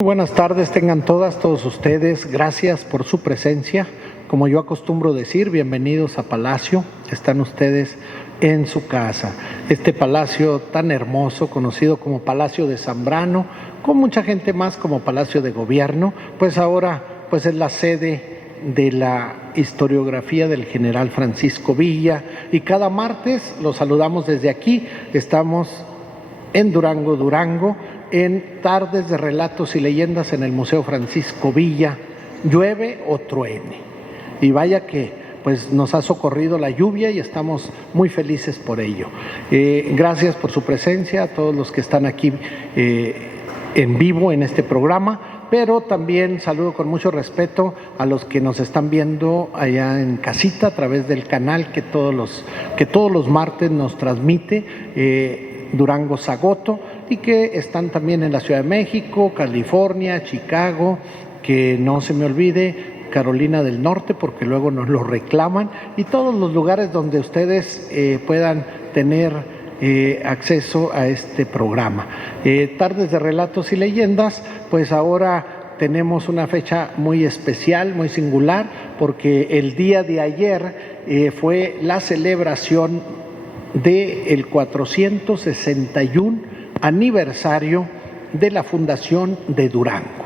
Buenas tardes, tengan todos ustedes. Gracias por su presencia. Como yo acostumbro decir, bienvenidos a Palacio. Están ustedes en su casa. Este palacio tan hermoso, conocido como Palacio de Zambrano, con mucha gente más como Palacio de Gobierno, pues ahora pues es la sede de la historiografía del general Francisco Villa. Y cada martes los saludamos desde aquí. Estamos en Durango, en Tardes de Relatos y Leyendas en el Museo Francisco Villa, llueve o truene. Y vaya que pues nos ha socorrido la lluvia y estamos muy felices por ello. Gracias por su presencia a todos los que están aquí en vivo en este programa, pero también saludo con mucho respeto a los que nos están viendo allá en casita a través del canal que todos los martes nos transmite Durango Zagoto, y que están también en la Ciudad de México, California, Chicago, que no se me olvide, Carolina del Norte, porque luego nos lo reclaman, y todos los lugares donde ustedes puedan tener acceso a este programa. Tardes de Relatos y Leyendas, pues ahora tenemos una fecha muy especial, muy singular, porque el día de ayer fue la celebración del 461 aniversario de la fundación de Durango,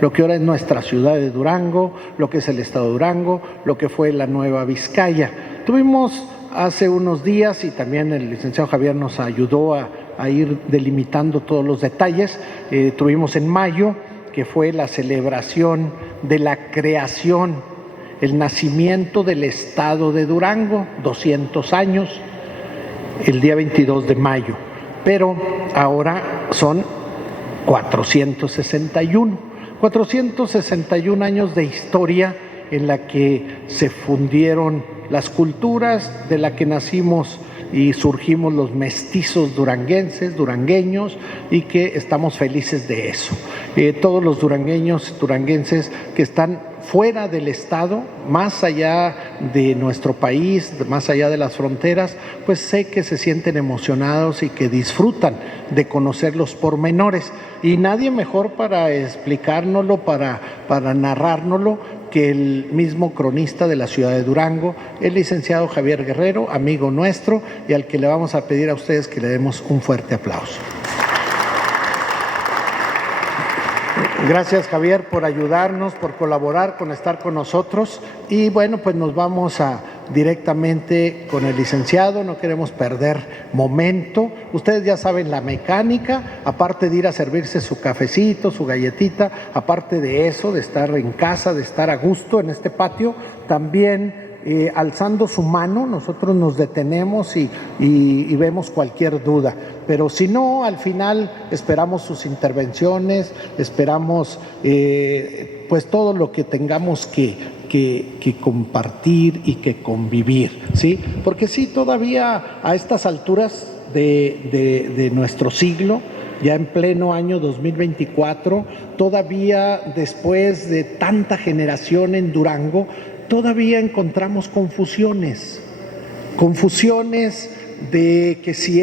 lo que ahora es nuestra ciudad de Durango, lo que es el estado de Durango, lo que fue la Nueva Vizcaya. Tuvimos hace unos días, y también el licenciado Javier nos ayudó a ir delimitando todos los detalles, tuvimos en mayo, que fue la celebración de la creación, el nacimiento del estado de Durango, 200 años, el día 22 de mayo, pero ahora son 461 años de historia en la que se fundieron las culturas, de la que nacimos y surgimos los mestizos durangueños, y que estamos felices de eso. Todos los duranguenses que están fuera del estado, más allá de nuestro país, más allá de las fronteras, pues sé que se sienten emocionados y que disfrutan de conocer los pormenores, y nadie mejor para explicárnoslo, para narrárnoslo, que el mismo cronista de la ciudad de Durango, el licenciado Javier Guerrero, amigo nuestro, y al que le vamos a pedir a ustedes que le demos un fuerte aplauso. Gracias, Javier, por ayudarnos, por colaborar, con estar con nosotros. Y bueno, pues nos vamos directamente con el licenciado, no queremos perder momento. Ustedes ya saben la mecánica, aparte de ir a servirse su cafecito, su galletita, aparte de eso, de estar en casa, de estar a gusto en este patio, también alzando su mano, nosotros nos detenemos y vemos cualquier duda. Pero si no, al final esperamos sus intervenciones, esperamos pues todo lo que tengamos que compartir y que convivir, ¿sí? Porque sí, todavía a estas alturas de nuestro siglo, ya en pleno año 2024, todavía después de tanta generación en Durango, todavía encontramos confusiones de que si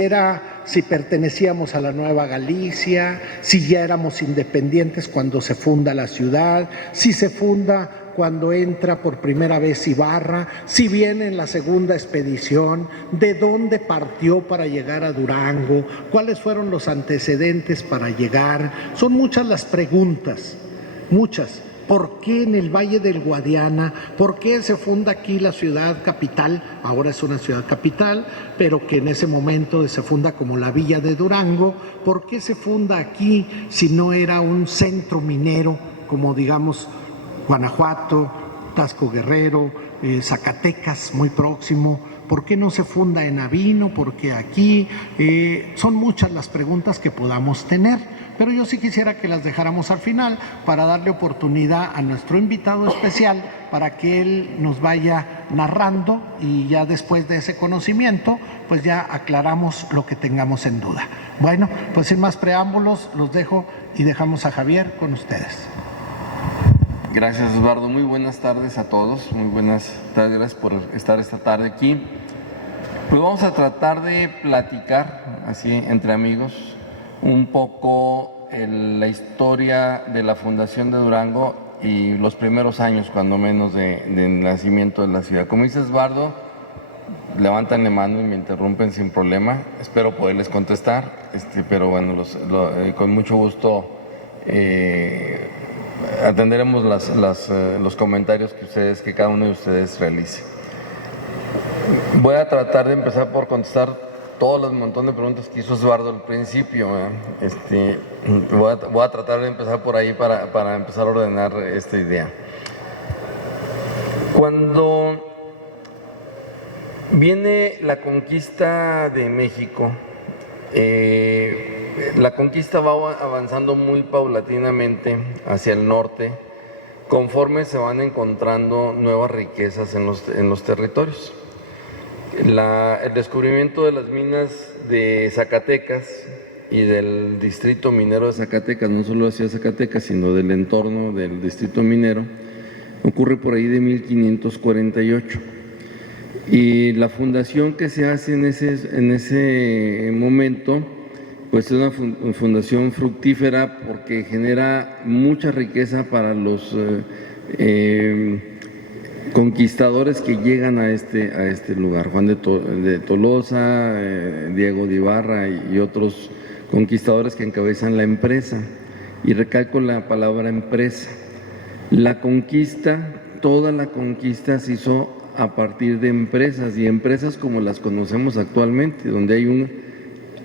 pertenecíamos a la Nueva Galicia, si ya éramos independientes cuando se funda la ciudad, si se funda cuando entra por primera vez Ibarra, si viene en la segunda expedición, de dónde partió para llegar a Durango, cuáles fueron los antecedentes para llegar. Son muchas las preguntas, muchas. ¿Por qué en el Valle del Guadiana? ¿Por qué se funda aquí la ciudad capital? Ahora es una ciudad capital, pero que en ese momento se funda como la Villa de Durango. ¿Por qué se funda aquí si no era un centro minero como, digamos, Guanajuato, Tasco Guerrero, Zacatecas muy próximo? ¿Por qué no se funda en Avino? ¿Por qué aquí? Son muchas las preguntas que podamos tener, pero yo sí quisiera que las dejáramos al final para darle oportunidad a nuestro invitado especial para que él nos vaya narrando, y ya después de ese conocimiento pues ya aclaramos lo que tengamos en duda. Bueno, pues sin más preámbulos los dejo y dejamos a Javier con ustedes. Gracias, Eduardo. Muy buenas tardes a todos. Muy buenas tardes, gracias por estar esta tarde aquí. Pues vamos a tratar de platicar así entre amigos un poco la historia de la fundación de Durango y los primeros años, cuando menos, de nacimiento de la ciudad. Como dices, Bardo, levantan la mano y me interrumpen sin problema. Espero poderles contestar, pero bueno, con mucho gusto atenderemos los comentarios que cada uno de ustedes realice. Voy a tratar de empezar por contestar todos los montón de preguntas que hizo Eduardo al principio. Voy a tratar de empezar por ahí para empezar a ordenar esta idea. Cuando viene la conquista de México, la conquista va avanzando muy paulatinamente hacia el norte, conforme se van encontrando nuevas riquezas en los territorios. El descubrimiento de las minas de Zacatecas y del distrito minero de Zacatecas, no solo hacia Zacatecas, sino del entorno del distrito minero, ocurre por ahí de 1548. Y la fundación que se hace en ese momento, pues es una fundación fructífera porque genera mucha riqueza para los conquistadores que llegan a este lugar. Juan de Tolosa, Diego de Ibarra y otros conquistadores que encabezan la empresa. Y recalco la palabra empresa. La conquista, toda la conquista se hizo a partir de empresas, y empresas como las conocemos actualmente, donde hay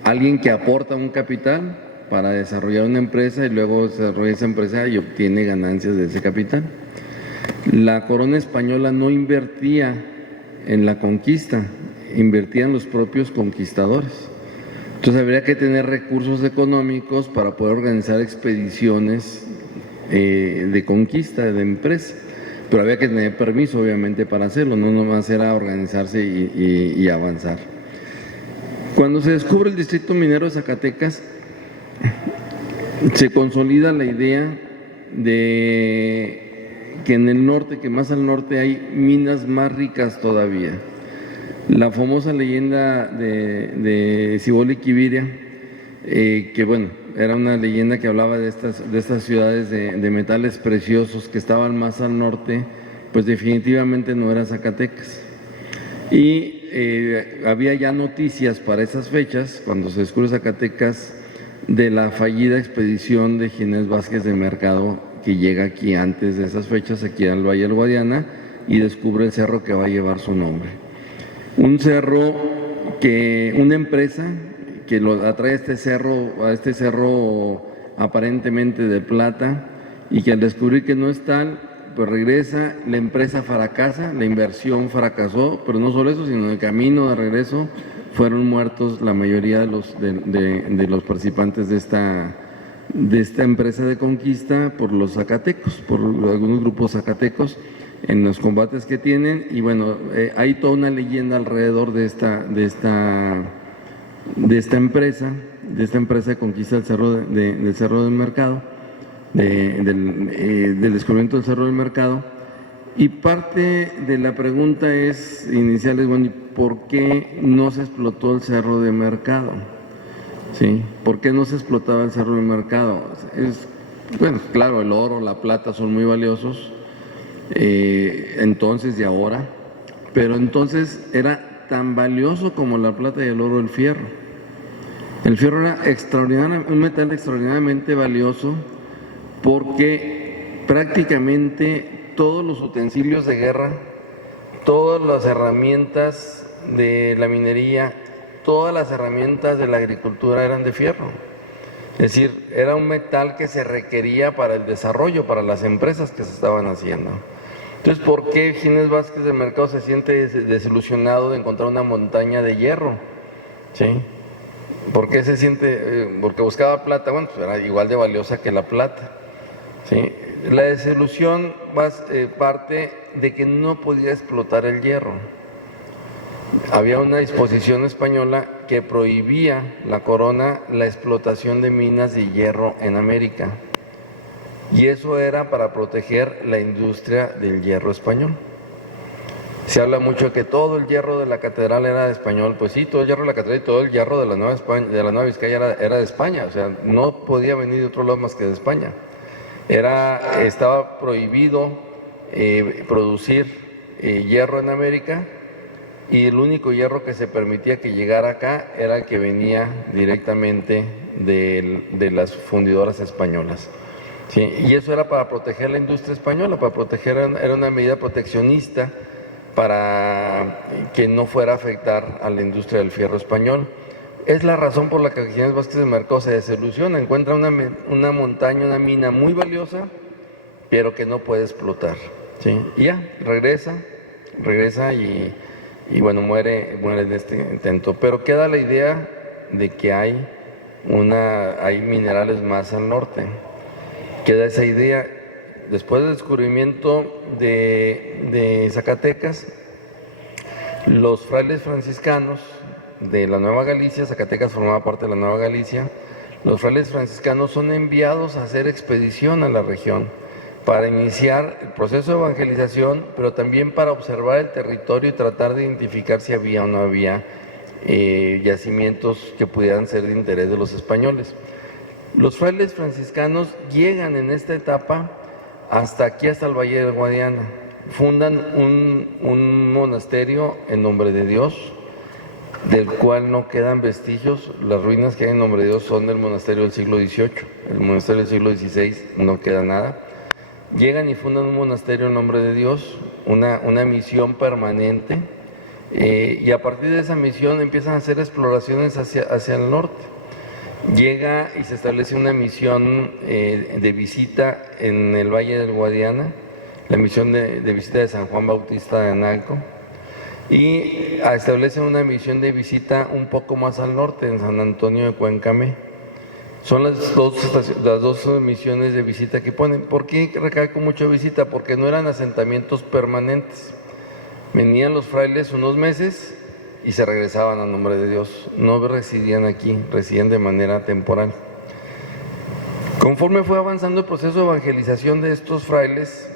alguien que aporta un capital para desarrollar una empresa y luego desarrolla esa empresa y obtiene ganancias de ese capital. La corona española no invertía en la conquista, invertían los propios conquistadores. Entonces habría que tener recursos económicos para poder organizar expediciones de conquista, de empresa. Pero había que tener permiso, obviamente, para hacerlo, no nomás era organizarse y avanzar. Cuando se descubre el distrito minero de Zacatecas, se consolida la idea de que en el norte, que más al norte hay minas más ricas todavía. La famosa leyenda de Cibole y Quiviria, que bueno, era una leyenda que hablaba de estas ciudades de metales preciosos que estaban más al norte, pues definitivamente no era Zacatecas. Y había ya noticias para esas fechas, cuando se descubre Zacatecas, de la fallida expedición de Ginés Vázquez de Mercado, que llega aquí antes de esas fechas, aquí al Valle del Guadiana, y descubre el cerro que va a llevar su nombre. Un cerro una empresa que lo atrae a este cerro aparentemente de plata, y que al descubrir que no es tal, pues regresa, la empresa fracasa, la inversión fracasó, pero no solo eso, sino en el camino de regreso fueron muertos la mayoría de los participantes de esta empresa de conquista por los zacatecos, por algunos grupos zacatecos en los combates que tienen. Y bueno, hay toda una leyenda alrededor de esta empresa de conquista del Cerro del Mercado, del descubrimiento del Cerro del Mercado. Y parte de la pregunta inicial es, bueno, ¿y por qué no se explotó el Cerro del Mercado? ¿Sí? ¿Por qué no se explotaba el Cerro del Mercado? Bueno, claro, el oro, la plata son muy valiosos, entonces y ahora, pero entonces era tan valioso como la plata y el oro el fierro. El fierro era un metal extraordinariamente valioso, porque prácticamente todos los utensilios de guerra, todas las herramientas de la minería, todas las herramientas de la agricultura eran de fierro. Es decir, era un metal que se requería para el desarrollo, para las empresas que se estaban haciendo. Entonces, ¿por qué Ginés Vázquez de Mercado se siente desilusionado de encontrar una montaña de hierro? ¿Sí? ¿Por qué se siente? Porque buscaba plata, bueno, pues era igual de valiosa que la plata. ¿Sí? La desilusión parte de que no podía explotar el hierro. Había una disposición española que prohibía la corona la explotación de minas de hierro en América, y eso era para proteger la industria del hierro español. Se habla mucho de que todo el hierro de la catedral era español. Pues sí, todo el hierro de la catedral y todo el hierro de la Nueva España, de la Nueva Vizcaya era de España. O sea, no podía venir de otro lado más que de España. Estaba prohibido producir hierro en América, y el único hierro que se permitía que llegara acá era el que venía directamente de las fundidoras españolas. Sí, y eso era para proteger la industria española, era una medida proteccionista para que no fuera a afectar a la industria del fierro español. Es la razón por la que Ginés Vázquez de Marcó se desilusiona, encuentra una montaña, una mina muy valiosa, pero que no puede explotar. ¿Sí? Y ya, regresa y bueno, muere en este intento. Pero queda la idea de que hay minerales más al norte. Queda esa idea. Después del descubrimiento de Zacatecas, los frailes franciscanos de la Nueva Galicia, Zacatecas formaba parte de la Nueva Galicia, los frailes franciscanos son enviados a hacer expedición a la región para iniciar el proceso de evangelización, pero también para observar el territorio y tratar de identificar si había o no había yacimientos que pudieran ser de interés de los españoles. Los frailes franciscanos llegan en esta etapa hasta aquí, hasta el Valle del Guadiana. Fundan un monasterio en nombre de Dios, del cual no quedan vestigios. Las ruinas que hay en nombre de Dios son del monasterio del siglo XVIII, el monasterio del siglo XVI no queda nada. Llegan y fundan un monasterio en nombre de Dios, una misión permanente, y a partir de esa misión empiezan a hacer exploraciones hacia el norte. Llega y se establece una misión de visita en el Valle del Guadiana, la misión de visita de San Juan Bautista de Analco, y establece una misión de visita un poco más al norte, en San Antonio de Cuencamé. Son las dos misiones de visita que ponen. ¿Por qué recalco mucho visita? Porque no eran asentamientos permanentes. Venían los frailes unos meses y se regresaban a nombre de Dios. No residían aquí, residían de manera temporal. Conforme fue avanzando el proceso de evangelización de estos frailes,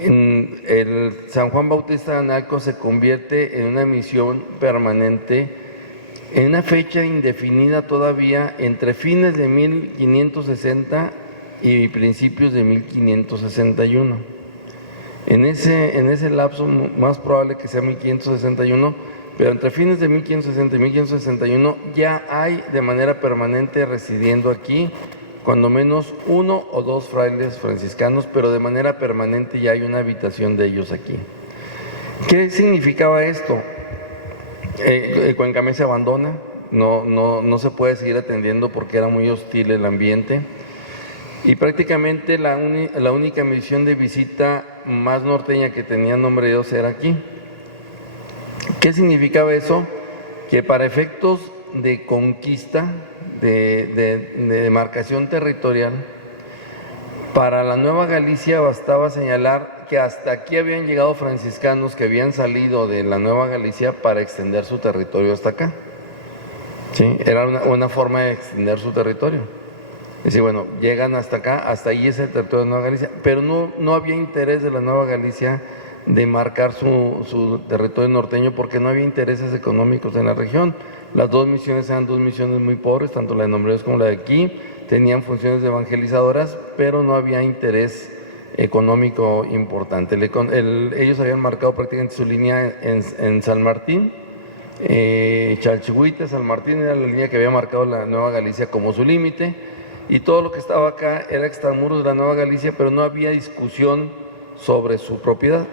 el San Juan Bautista de Analco se convierte en una misión permanente en una fecha indefinida todavía, entre fines de 1560 y principios de 1561. En ese lapso, más probable que sea 1561, pero entre fines de 1560 y 1561 ya hay de manera permanente residiendo aquí cuando menos 1 o 2 frailes franciscanos, pero de manera permanente ya hay una habitación de ellos aquí. ¿Qué significaba esto? Cuencamé se abandona, no se puede seguir atendiendo porque era muy hostil el ambiente, y prácticamente la única misión de visita más norteña que tenía nombre de Dios era aquí. ¿Qué significaba eso? Que para efectos de conquista, de demarcación territorial, para la Nueva Galicia bastaba señalar que hasta aquí habían llegado franciscanos que habían salido de la Nueva Galicia para extender su territorio hasta acá. ¿Sí? Era una forma de extender su territorio. Es decir, bueno, llegan hasta acá, hasta ahí es el territorio de Nueva Galicia, pero no había interés de la Nueva Galicia de marcar su territorio norteño porque no había intereses económicos en la región. Las dos misiones eran dos misiones muy pobres, tanto la de Nombre de Dios como la de aquí, tenían funciones evangelizadoras, pero no había interés económico importante. Ellos habían marcado prácticamente su línea en San Martín, Chalchihuite, San Martín era la línea que había marcado la Nueva Galicia como su límite, y todo lo que estaba acá era extramuros de la Nueva Galicia, pero no había discusión sobre su propiedad,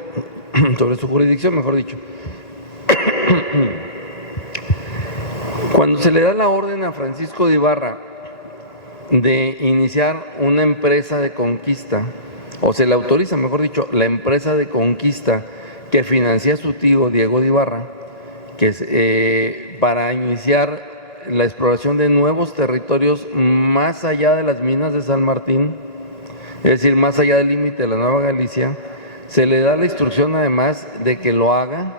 sobre su jurisdicción, mejor dicho. Cuando se le da la orden a Francisco de Ibarra de iniciar una empresa de conquista, o se le autoriza, mejor dicho, la empresa de conquista que financia su tío Diego de Ibarra, que para iniciar la exploración de nuevos territorios más allá de las minas de San Martín, es decir, más allá del límite de la Nueva Galicia, se le da la instrucción además de que lo haga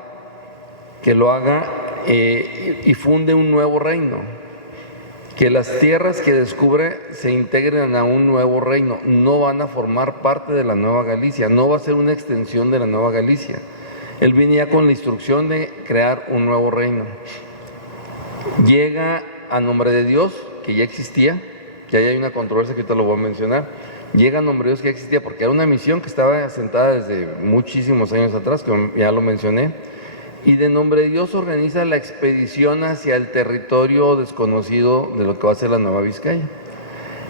y funde un nuevo reino, que las tierras que descubre se integren a un nuevo reino, no van a formar parte de la Nueva Galicia, no va a ser una extensión de la Nueva Galicia. Él venía con la instrucción de crear un nuevo reino. Llega a nombre de Dios, que ya existía, que ahí hay una controversia que ahorita lo voy a mencionar. Llega a nombre de Dios que ya existía porque era una misión que estaba asentada desde muchísimos años atrás, que ya lo mencioné. Y de nombre de Dios organiza la expedición hacia el territorio desconocido de lo que va a ser la Nueva Vizcaya.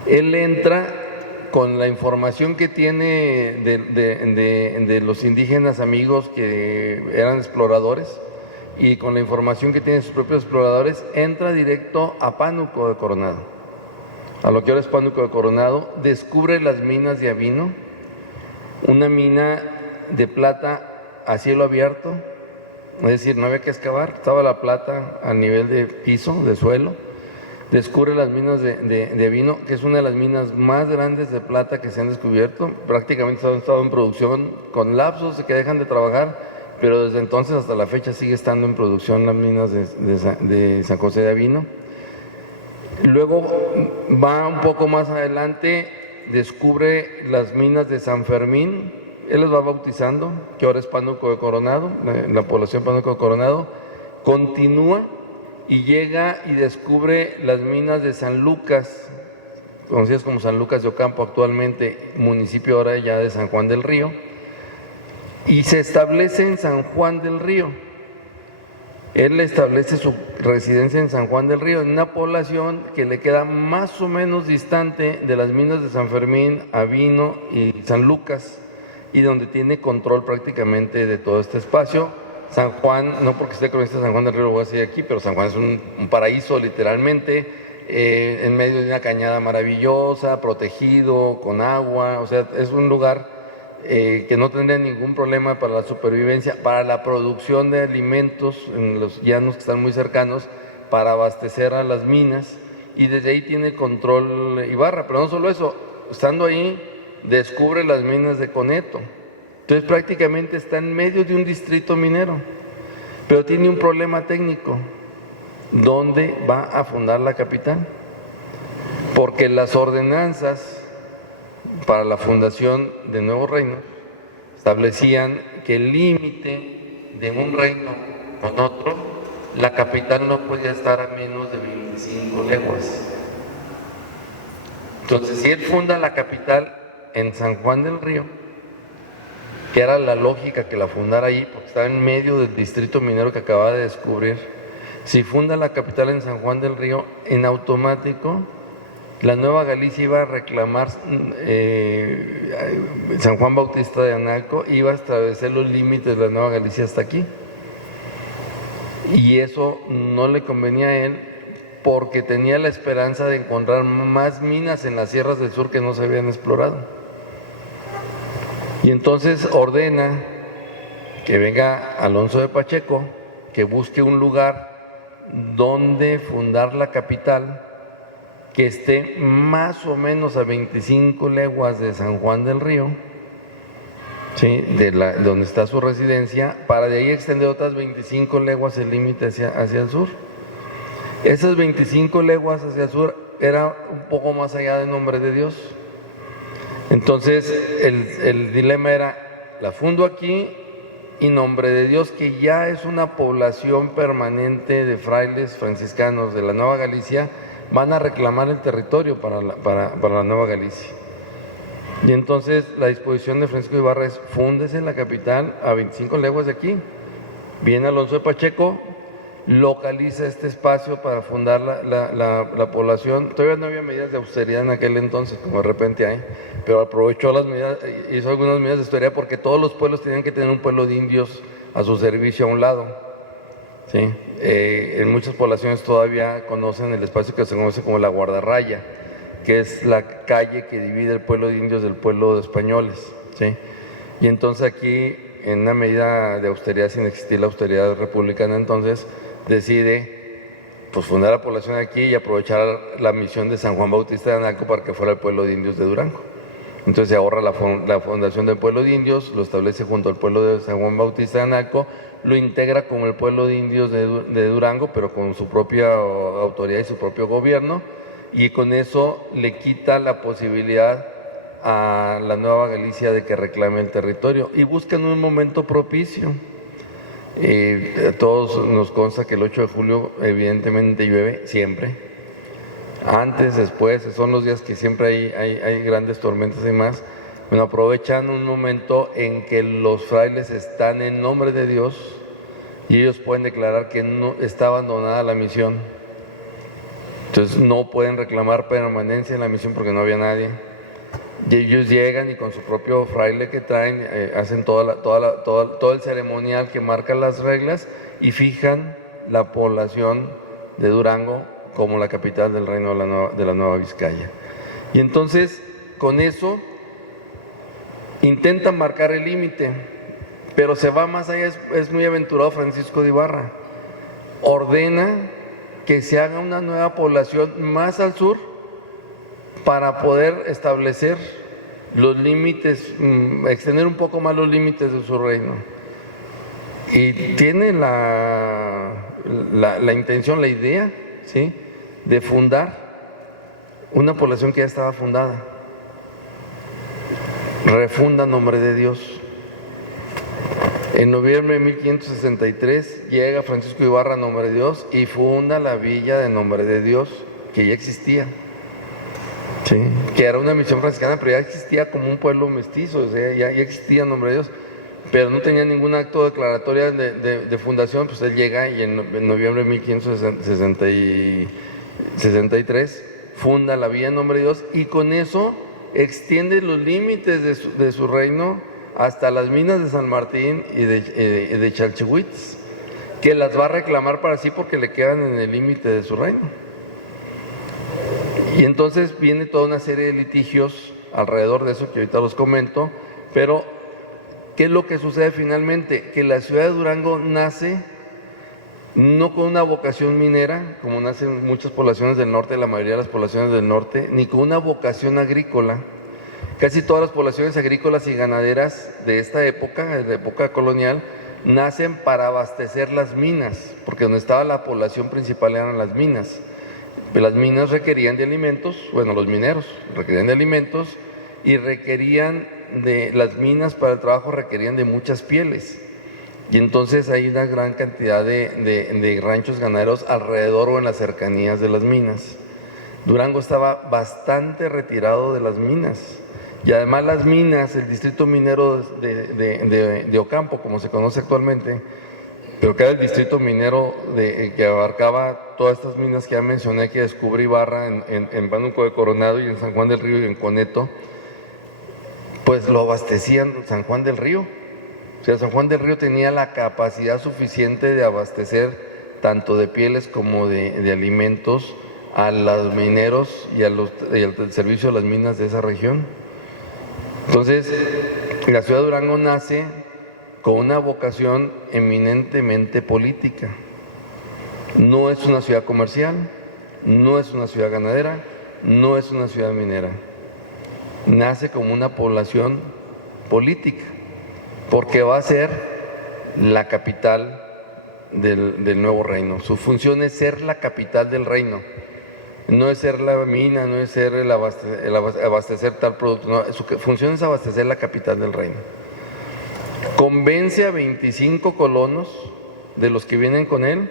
Él entra con la información que tiene de los indígenas amigos que eran exploradores y con la información que tienen sus propios exploradores, entra directo a Pánuco de Coronado. A lo que ahora es Pánuco de Coronado, descubre las minas de Avino, una mina de plata a cielo abierto, es decir, no había que excavar, estaba la plata a nivel de piso, de suelo. Descubre las minas de Avino, que es una de las minas más grandes de plata que se han descubierto. Prácticamente han estado en producción con lapsos de que dejan de trabajar, pero desde entonces hasta la fecha sigue estando en producción las minas de San José de Avino. Luego va un poco más adelante, descubre las minas de San Fermín. Él los va bautizando, que ahora es Pánuco de Coronado, la población Pánuco de Coronado. Continúa y llega y descubre las minas de San Lucas, conocidas como San Lucas de Ocampo actualmente, municipio ahora ya de San Juan del Río, y se establece en San Juan del Río. Él establece su residencia en San Juan del Río, en una población que le queda más o menos distante de las minas de San Fermín, Avino y San Lucas, y donde tiene control prácticamente de todo este espacio. San Juan, no porque esté cronista San Juan del Río lo voy a decir aquí, pero San Juan es un paraíso literalmente, en medio de una cañada maravillosa, protegido, con agua, o sea, es un lugar que no tendría ningún problema para la supervivencia, para la producción de alimentos en los llanos que están muy cercanos, para abastecer a las minas, y desde ahí tiene control Ibarra. Pero no solo eso, estando ahí descubre las minas de Coneto. Entonces prácticamente está en medio de un distrito minero, pero tiene un problema técnico. ¿Dónde va a fundar la capital? Porque las ordenanzas para la fundación de nuevos reinos establecían que el límite de un reino con otro, la capital no podía estar a menos de 25 leguas. Entonces, si él funda la capital en San Juan del Río, que era la lógica que la fundara ahí, porque estaba en medio del distrito minero que acababa de descubrir, si funda la capital en San Juan del Río, en automático la Nueva Galicia iba a reclamar San Juan Bautista de Analco, iba a establecer los límites de la Nueva Galicia hasta aquí. Y eso no le convenía a él porque tenía la esperanza de encontrar más minas en las sierras del sur que no se habían explorado. Y entonces ordena que venga Alonso de Pacheco, que busque un lugar donde fundar la capital, que esté más o menos a 25 leguas de San Juan del Río, ¿sí? Donde está su residencia, para de ahí extender otras 25 leguas el límite hacia el sur. Esas 25 leguas hacia el sur era un poco más allá de nombre de Dios. Entonces el dilema era, la fundo aquí y nombre de Dios, que ya es una población permanente de frailes franciscanos de la Nueva Galicia, van a reclamar el territorio para la Nueva Galicia. Y entonces la disposición de Francisco Ibarra es, fúndese en la capital a 25 leguas de aquí. Viene Alonso de Pacheco, localiza este espacio para fundar la población. Todavía no había medidas de austeridad en aquel entonces, como de repente hay, pero aprovechó las medidas, hizo algunas medidas de austeridad porque todos los pueblos tenían que tener un pueblo de indios a su servicio a un lado. ¿Sí? En muchas poblaciones todavía conocen el espacio que se conoce como la Guardarraya, que es la calle que divide el pueblo de indios del pueblo de españoles. ¿Sí? Y entonces aquí, en una medida de austeridad, sin existir la austeridad republicana, entonces decide pues fundar la población aquí y aprovechar la misión de San Juan Bautista de Analco para que fuera el pueblo de indios de Durango. Entonces se ahorra la fundación del pueblo de indios, lo establece junto al pueblo de San Juan Bautista de Analco, lo integra como el pueblo de indios de Durango, pero con su propia autoridad y su propio gobierno, y con eso le quita la posibilidad a la Nueva Galicia de que reclame el territorio, y buscan un momento propicio. A todos nos consta que el 8 de julio evidentemente llueve, siempre. Antes, después, son los días que siempre hay grandes tormentas y más. Bueno, aprovechan un momento en que los frailes están en nombre de Dios y ellos pueden declarar que no está abandonada la misión. Entonces no pueden reclamar permanencia en la misión porque no había nadie. Y ellos llegan y con su propio fraile que traen, hacen todo el ceremonial que marca las reglas y fijan la población de Durango como la capital del reino de la Nueva Vizcaya. Y entonces, con eso, intentan marcar el límite, pero se va más allá, es muy aventurado Francisco de Ibarra. Ordena que se haga una nueva población más al sur para poder establecer los límites, extender un poco más los límites de su reino. Y tiene la intención, la idea, ¿sí?, de fundar una población que ya estaba fundada. Refunda en nombre de Dios. En noviembre de 1563 llega Francisco Ibarra a nombre de Dios y funda la villa de Nombre de Dios, que ya existía. Sí, que era una misión franciscana, pero ya existía como un pueblo mestizo, o sea, ya existía en nombre de Dios, pero no tenía ningún acto declaratorio de fundación. Pues él llega y en noviembre de 1563 funda la villa en nombre de Dios y con eso extiende los límites de su reino hasta las minas de San Martín y de Chalchihuitz, que las va a reclamar para sí porque le quedan en el límite de su reino. Y entonces viene toda una serie de litigios alrededor de eso que ahorita los comento, pero ¿qué es lo que sucede finalmente? Que la ciudad de Durango nace no con una vocación minera, como nacen muchas poblaciones del norte, la mayoría de las poblaciones del norte, ni con una vocación agrícola. Casi todas las poblaciones agrícolas y ganaderas de esta época, de la época colonial, nacen para abastecer las minas, porque donde estaba la población principal eran las minas. Las minas requerían de alimentos, bueno, los mineros requerían de alimentos y las minas para el trabajo requerían de muchas pieles. Y entonces hay una gran cantidad de ranchos ganaderos alrededor o en las cercanías de las minas. Durango estaba bastante retirado de las minas. Y además las minas, el distrito minero de Ocampo, como se conoce actualmente, pero que era el distrito minero que abarcaba todas estas minas que ya mencioné, que descubrió Ibarra en Pánuco de Coronado y en San Juan del Río y en Coneto, pues lo abastecían San Juan del Río. O sea, San Juan del Río tenía la capacidad suficiente de abastecer tanto de pieles como de alimentos a los mineros y al servicio de las minas de esa región. Entonces, la ciudad de Durango nace con una vocación eminentemente política. No es una ciudad comercial, no es una ciudad ganadera, no es una ciudad minera. Nace como una población política, porque va a ser la capital del nuevo reino. Su función es ser la capital del reino. No es ser la mina, no es ser abastecer tal producto, no, su función es abastecer la capital del reino. Convence a 25 colonos de los que vienen con él,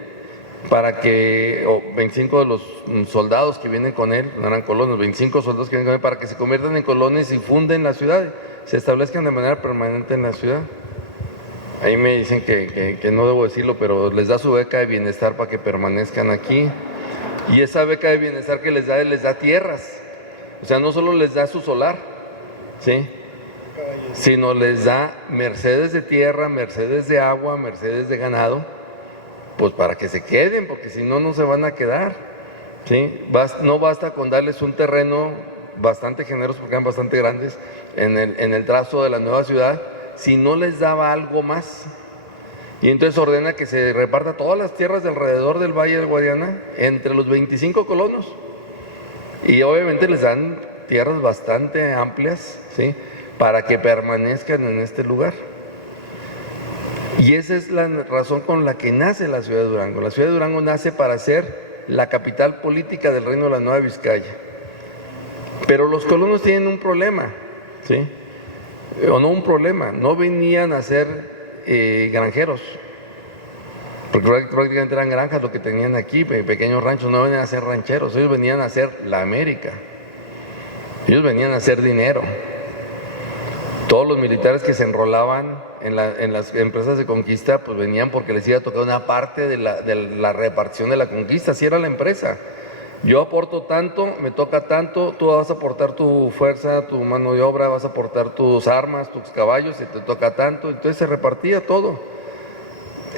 o 25 de los soldados que vienen con él, no eran colonos, 25 soldados que vienen con él, para que se conviertan en colones y funden la ciudad, se establezcan de manera permanente en la ciudad. Ahí me dicen que no debo decirlo, pero les da su beca de bienestar para que permanezcan aquí. Y esa beca de bienestar que les da tierras. O sea, no solo les da su solar, ¿sí?, sino les da mercedes de tierra, mercedes de agua, mercedes de ganado, pues para que se queden, porque si no, no se van a quedar, ¿sí? No basta con darles un terreno bastante generoso, porque eran bastante grandes, en el trazo de la nueva ciudad, si no les daba algo más. Y entonces ordena que se reparta todas las tierras de alrededor del Valle del Guadiana entre los 25 colonos. Y obviamente les dan tierras bastante amplias, ¿sí?, para que permanezcan en este lugar. Y esa es la razón con la que nace la ciudad de Durango. La ciudad de Durango nace para ser la capital política del reino de la Nueva Vizcaya. Pero los colonos tienen un problema, ¿sí? O no un problema, no venían a ser granjeros, porque prácticamente eran granjas lo que tenían aquí, pequeños ranchos, no venían a ser rancheros, ellos venían a hacer la América, ellos venían a hacer dinero. Todos los militares que se enrolaban en las empresas de conquista, pues venían porque les iba a tocar una parte de la repartición de la conquista, así era la empresa. Yo aporto tanto, me toca tanto, tú vas a aportar tu fuerza, tu mano de obra, vas a aportar tus armas, tus caballos, y te toca tanto, entonces se repartía todo.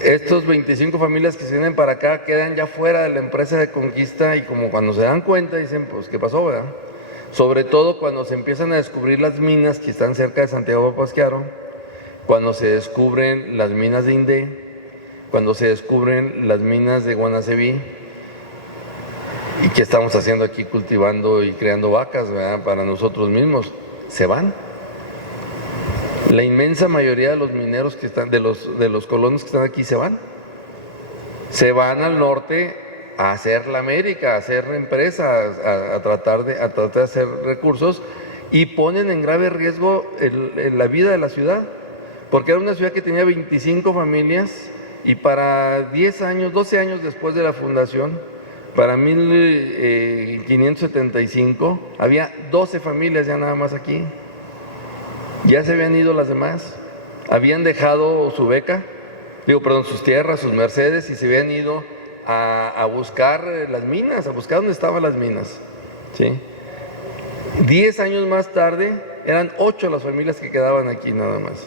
Estos 25 familias que se vienen para acá quedan ya fuera de la empresa de conquista y como cuando se dan cuenta dicen, pues, ¿qué pasó, verdad? Sobre todo cuando se empiezan a descubrir las minas que están cerca de Santiago Papasquiaro, cuando se descubren las minas de Indé, cuando se descubren las minas de Guanaceví. ¿Y qué estamos haciendo aquí cultivando y creando vacas, ¿verdad? Para nosotros mismos? Se van. La inmensa mayoría de los mineros que están, de los colonos que están aquí se van. Se van al norte a hacer la América, a hacer empresas, a tratar de hacer recursos y ponen en grave riesgo la vida de la ciudad. Porque era una ciudad que tenía 25 familias y para 10 años, 12 años después de la fundación, para 1575, había 12 familias ya nada más aquí. Ya se habían ido las demás. Habían dejado su beca, sus tierras, sus mercedes, y se habían ido a buscar las minas, a buscar dónde estaban las minas. ¿Sí? 10 años más tarde, eran 8 las familias que quedaban aquí nada más.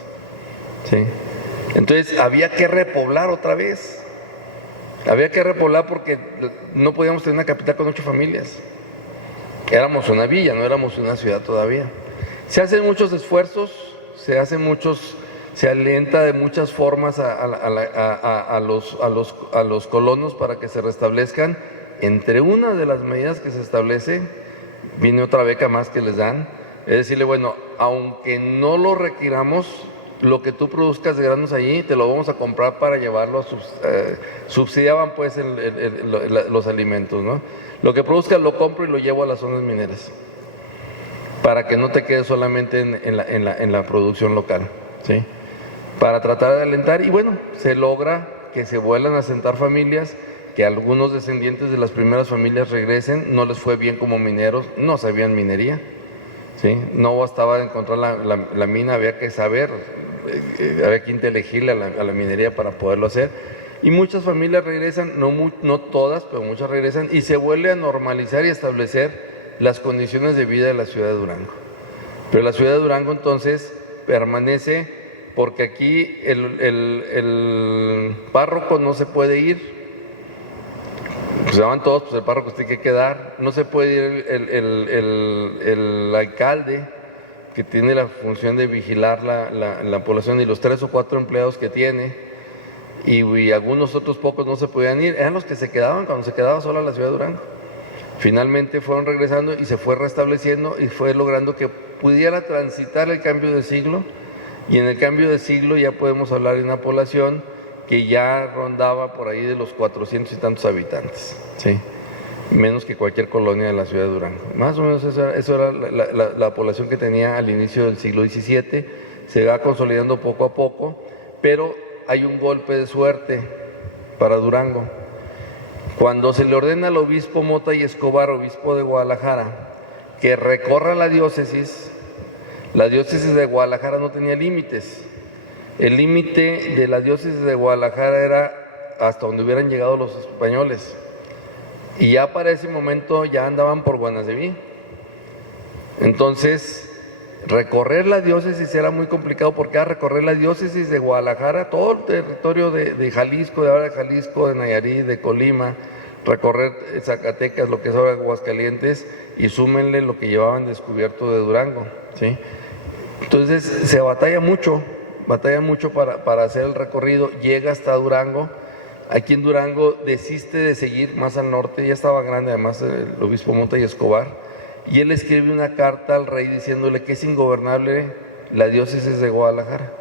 ¿Sí? Entonces, había que repoblar otra vez. Había que repoblar porque no podíamos tener una capital con 8 familias. Éramos una villa, no éramos una ciudad todavía. Se hacen muchos esfuerzos, se alienta de muchas formas a los colonos para que se restablezcan. Entre una de las medidas que se establece, viene otra beca más que les dan, es decirle, bueno, aunque no lo requiramos, lo que tú produzcas de granos allí, te lo vamos a comprar para llevarlo subsidiaban pues los alimentos, ¿no? Lo que produzcas lo compro y lo llevo a las zonas mineras, para que no te quedes solamente en la producción local, ¿sí? Para tratar de alentar, y bueno, se logra que se vuelvan a asentar familias, que algunos descendientes de las primeras familias regresen. No les fue bien como mineros, no sabían minería, ¿sí? No bastaba encontrar la mina, había que saber, había que inteligirle a la minería para poderlo hacer. Y muchas familias regresan, no todas, pero muchas regresan, y se vuelve a normalizar y establecer las condiciones de vida de la ciudad de Durango. Pero la ciudad de Durango entonces permanece, porque aquí el párroco no se puede ir. Pues se van todos, pues el párroco tiene que quedar. No se puede ir el alcalde, que tiene la función de vigilar la población, y los 3 o 4 empleados que tiene, y algunos otros pocos no se podían ir. Eran los que se quedaban cuando se quedaba sola la ciudad de Durango. Finalmente fueron regresando y se fue restableciendo y fue logrando que pudiera transitar el cambio de siglo, y en el cambio de siglo ya podemos hablar de una población que ya rondaba por ahí de los 400 y tantos habitantes, ¿sí? Menos que cualquier colonia de la ciudad de Durango. Más o menos eso era la población que tenía al inicio del siglo XVII. Se va consolidando poco a poco, pero hay un golpe de suerte para Durango. Cuando se le ordena al obispo Mota y Escobar, obispo de Guadalajara, que recorra la diócesis de Guadalajara no tenía límites. El límite de la diócesis de Guadalajara era hasta donde hubieran llegado los españoles. Y ya para ese momento ya andaban por Guanaceví. Entonces, recorrer la diócesis era muy complicado, porque era recorrer la diócesis de Guadalajara, todo el territorio de Jalisco, de ahora de Jalisco, de Nayarit, de Colima, recorrer Zacatecas, lo que es ahora Aguascalientes, y súmenle lo que llevaban descubierto de Durango, ¿sí? Entonces se batalla mucho para hacer el recorrido. Llega hasta Durango. Aquí en Durango desiste de seguir más al norte, ya estaba grande además el obispo Mota y Escobar, y él escribe una carta al rey diciéndole que es ingobernable la diócesis de Guadalajara.